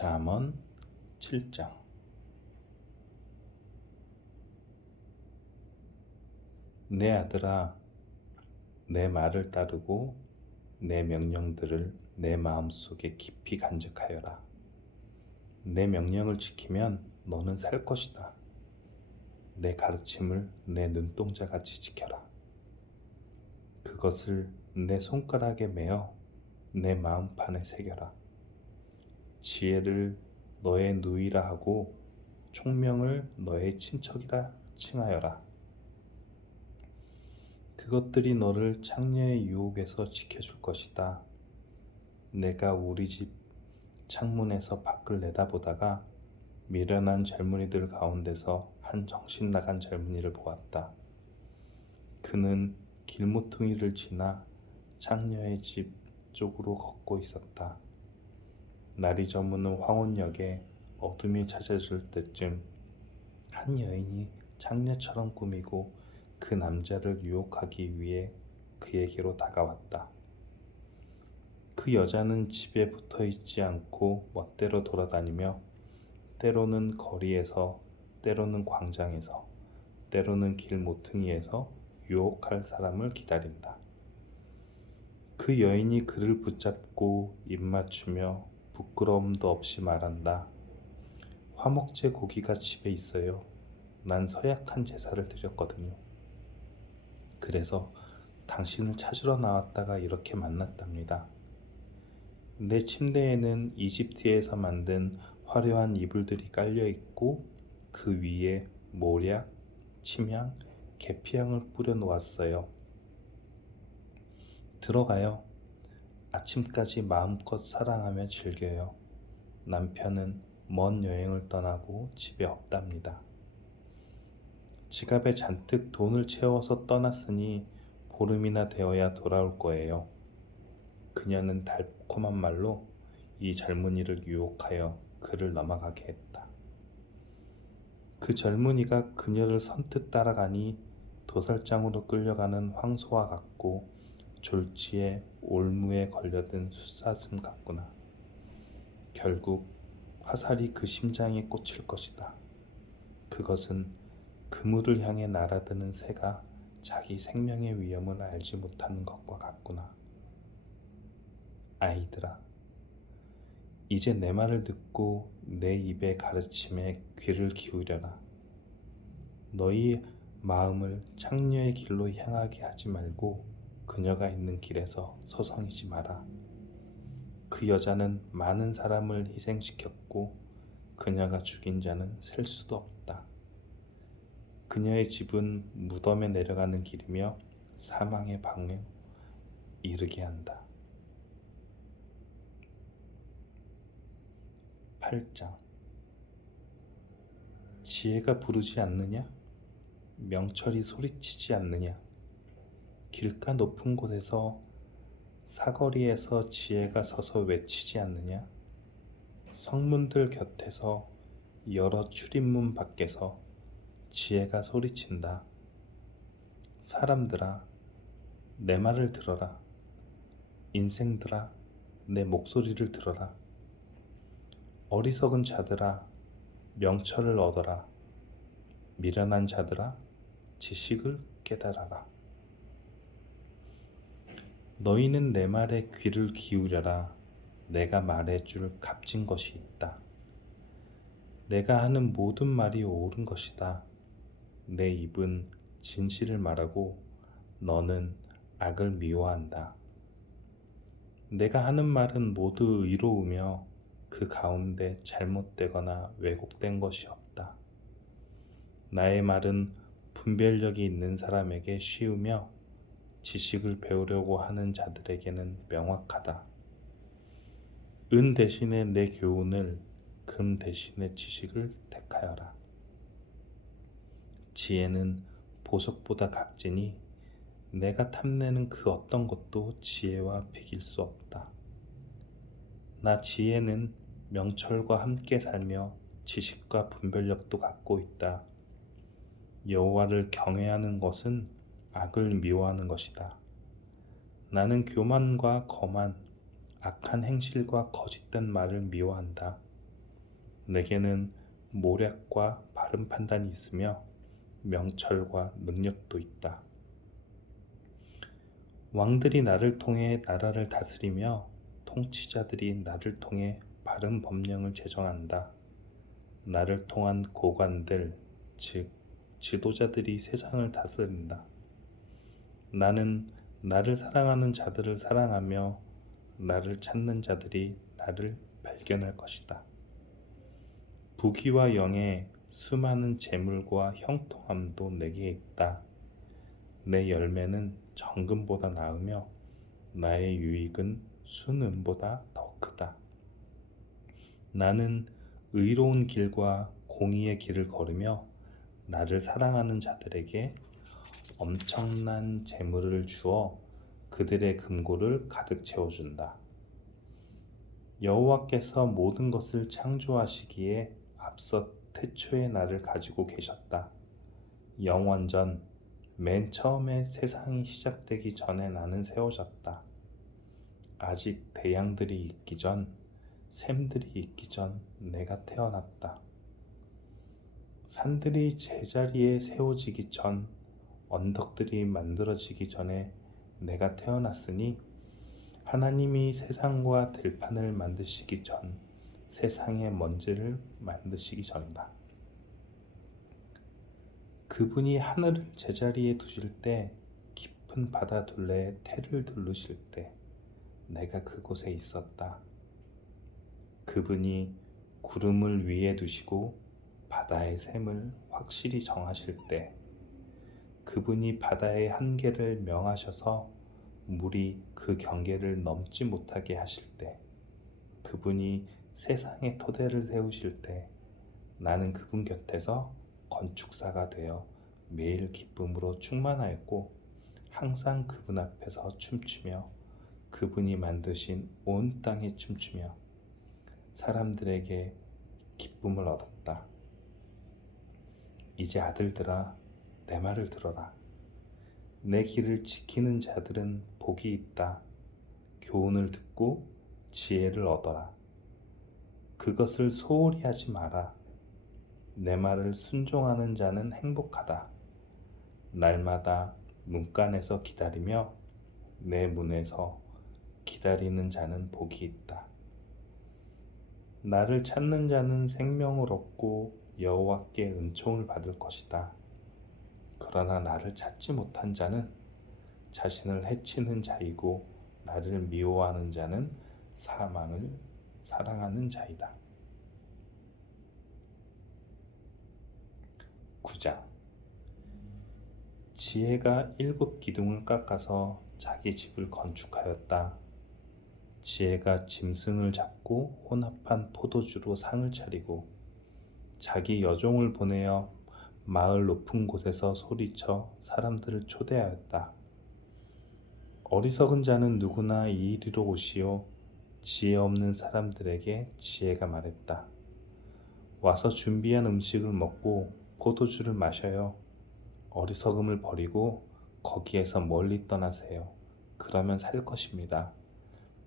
잠언 7장. 내 아들아, 내 말을 따르고 내 명령들을 내 마음속에 깊이 간직하여라. 내 명령을 지키면 너는 살 것이다. 내 가르침을 내 눈동자같이 지켜라. 그것을 내 손가락에 메어 내 마음판에 새겨라. 지혜를 너의 누이라 하고 총명을 너의 친척이라 칭하여라. 그것들이 너를 창녀의 유혹에서 지켜줄 것이다. 내가 우리 집 창문에서 밖을 내다보다가 미련한 젊은이들 가운데서 한 정신 나간 젊은이를 보았다. 그는 길모퉁이를 지나 창녀의 집 쪽으로 걷고 있었다. 날이 저무는 황혼역에 어둠이 찾아질 때쯤 한 여인이 창녀처럼 꾸미고 그 남자를 유혹하기 위해 그에게로 다가왔다. 그 여자는 집에 붙어 있지 않고 멋대로 돌아다니며 때로는 거리에서, 때로는 광장에서, 때로는 길 모퉁이에서 유혹할 사람을 기다린다. 그 여인이 그를 붙잡고 입맞추며 부끄러움도 없이 말한다. 화목제 고기가 집에 있어요. 난 서약한 제사를 드렸거든요. 그래서 당신을 찾으러 나왔다가 이렇게 만났답니다. 내 침대에는 이집트에서 만든 화려한 이불들이 깔려 있고 그 위에 모략, 침향, 계피향을 뿌려 놓았어요. 들어가요. 아침까지 마음껏 사랑하며 즐겨요. 남편은 먼 여행을 떠나고 집에 없답니다. 지갑에 잔뜩 돈을 채워서 떠났으니 보름이나 되어야 돌아올 거예요. 그녀는 달콤한 말로 이 젊은이를 유혹하여 그를 넘어가게 했다. 그 젊은이가 그녀를 선뜻 따라가니 도살장으로 끌려가는 황소와 같고 졸지에 올무에 걸려든 숫사슴 같구나. 결국 화살이 그 심장에 꽂힐 것이다. 그것은 그물을 향해 날아드는 새가 자기 생명의 위험을 알지 못하는 것과 같구나. 아이들아, 이제 내 말을 듣고 내 입의 가르침에 귀를 기울여라. 너희 마음을 창녀의 길로 향하게 하지 말고 그녀가 있는 길에서 서성이지 마라. 그 여자는 많은 사람을 희생시켰고 그녀가 죽인 자는 셀 수도 없다. 그녀의 집은 무덤에 내려가는 길이며 사망의 방에 이르게 한다. 8장. 지혜가 부르지 않느냐? 명철이 소리치지 않느냐? 길가 높은 곳에서 사거리에서 지혜가 서서 외치지 않느냐? 성문들 곁에서 여러 출입문 밖에서 지혜가 소리친다. 사람들아, 내 말을 들어라. 인생들아, 내 목소리를 들어라. 어리석은 자들아, 명철을 얻어라. 미련한 자들아, 지식을 깨달아라. 너희는 내 말에 귀를 기울여라. 내가 말해줄 값진 것이 있다. 내가 하는 모든 말이 옳은 것이다. 내 입은 진실을 말하고 너는 악을 미워한다. 내가 하는 말은 모두 의로우며 그 가운데 잘못되거나 왜곡된 것이 없다. 나의 말은 분별력이 있는 사람에게 쉬우며 지식을 배우려고 하는 자들에게는 명확하다. 은 대신에 내 교훈을, 금 대신에 지식을 택하여라. 지혜는 보석보다 값지니 내가 탐내는 그 어떤 것도 지혜와 비길 수 없다. 나 지혜는 명철과 함께 살며 지식과 분별력도 갖고 있다. 여호와를 경외하는 것은 악을 미워하는 것이다. 나는 교만과 거만, 악한 행실과 거짓된 말을 미워한다. 내게는 모략과 바른 판단이 있으며 명철과 능력도 있다. 왕들이 나를 통해 나라를 다스리며 통치자들이 나를 통해 바른 법령을 제정한다. 나를 통한 고관들, 즉 지도자들이 세상을 다스린다. 나는 나를 사랑하는 자들을 사랑하며 나를 찾는 자들이 나를 발견할 것이다. 부귀와 영예, 수많은 재물과 형통함도 내게 있다. 내 열매는 정금보다 나으며 나의 유익은 순은보다 더 크다. 나는 의로운 길과 공의의 길을 걸으며 나를 사랑하는 자들에게 엄청난 재물을 주어 그들의 금고를 가득 채워준다. 여호와께서 모든 것을 창조하시기에 앞서 태초에 나를 가지고 계셨다. 영원전 맨 처음에 세상이 시작되기 전에 나는 세워졌다. 아직 대양들이 있기 전, 샘들이 있기 전 내가 태어났다. 산들이 제자리에 세워지기 전, 언덕들이 만들어지기 전에 내가 태어났으니 하나님이 세상과 들판을 만드시기 전, 세상의 먼지를 만드시기 전이다. 그분이 하늘을 제자리에 두실 때, 깊은 바다 둘레에 태를 두르실 때 내가 그곳에 있었다. 그분이 구름을 위에 두시고 바다의 샘을 확실히 정하실 때, 그분이 바다의 한계를 명하셔서 물이 그 경계를 넘지 못하게 하실 때, 그분이 세상의 토대를 세우실 때 나는 그분 곁에서 건축사가 되어 매일 기쁨으로 충만하였고 항상 그분 앞에서 춤추며 그분이 만드신 온 땅에 춤추며 사람들에게 기쁨을 얻었다. 이제 아들들아, 내 말을 들어라. 내 길을 지키는 자들은 복이 있다. 교훈을 듣고 지혜를 얻어라. 그것을 소홀히 하지 마라. 내 말을 순종하는 자는 행복하다. 날마다 문간에서 기다리며 내 문에서 기다리는 자는 복이 있다. 나를 찾는 자는 생명을 얻고 여호와께 은총을 받을 것이다. 그러나 나를 찾지 못한 자는 자신을 해치는 자이고 나를 미워하는 자는 사망을 사랑하는 자이다. 9장. 지혜가 7 기둥을 깎아서 자기 집을 건축하였다. 지혜가 짐승을 잡고 혼합한 포도주로 상을 차리고 자기 여종을 보내어 마을 높은 곳에서 소리쳐 사람들을 초대하였다. 어리석은 자는 누구나 이 이리로 오시오. 지혜 없는 사람들에게 지혜가 말했다. 와서 준비한 음식을 먹고 포도주를 마셔요. 어리석음을 버리고 거기에서 멀리 떠나세요. 그러면 살 것입니다.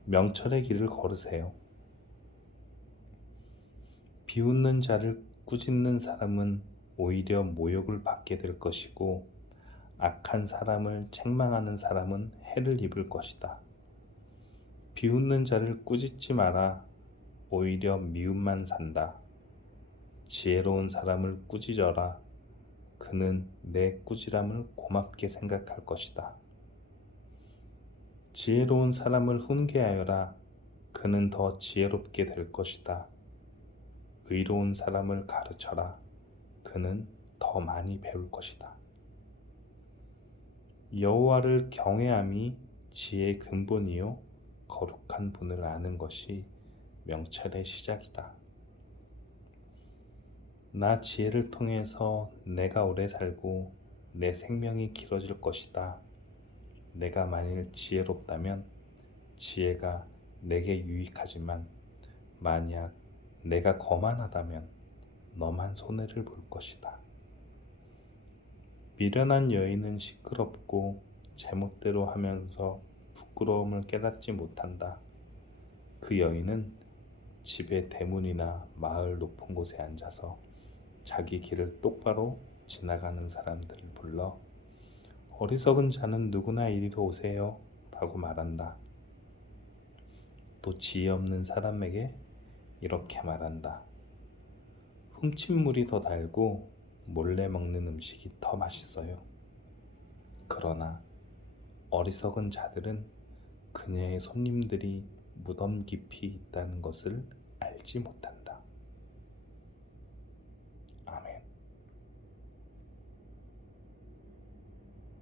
명철의 길을 걸으세요. 비웃는 자를 꾸짖는 사람은 오히려 모욕을 받게 될 것이고 악한 사람을 책망하는 사람은 해를 입을 것이다. 비웃는 자를 꾸짖지 마라. 오히려 미움만 산다. 지혜로운 사람을 꾸짖어라. 그는 내 꾸지람을 고맙게 생각할 것이다. 지혜로운 사람을 훈계하여라. 그는 더 지혜롭게 될 것이다. 의로운 사람을 가르쳐라. 그는 더 많이 배울 것이다. 여호와를 경외함이 지혜의 근본이요 거룩한 분을 아는 것이 명철의 시작이다. 나 지혜를 통해서 내가 오래 살고 내 생명이 길어질 것이다. 내가 만일 지혜롭다면 지혜가 내게 유익하지만 만약 내가 거만하다면 너만 손해를 볼 것이다. 미련한 여인은 시끄럽고 제멋대로 하면서 부끄러움을 깨닫지 못한다. 그 여인은 집의 대문이나 마을 높은 곳에 앉아서 자기 길을 똑바로 지나가는 사람들을 불러 어리석은 자는 누구나 이리로 오세요 라고 말한다. 또 지혜 없는 사람에게 이렇게 말한다. 훔친 물이 더 달고 몰래 먹는 음식이 더 맛있어요. 그러나 어리석은 자들은 그녀의 손님들이 무덤 깊이 있다는 것을 알지 못한다.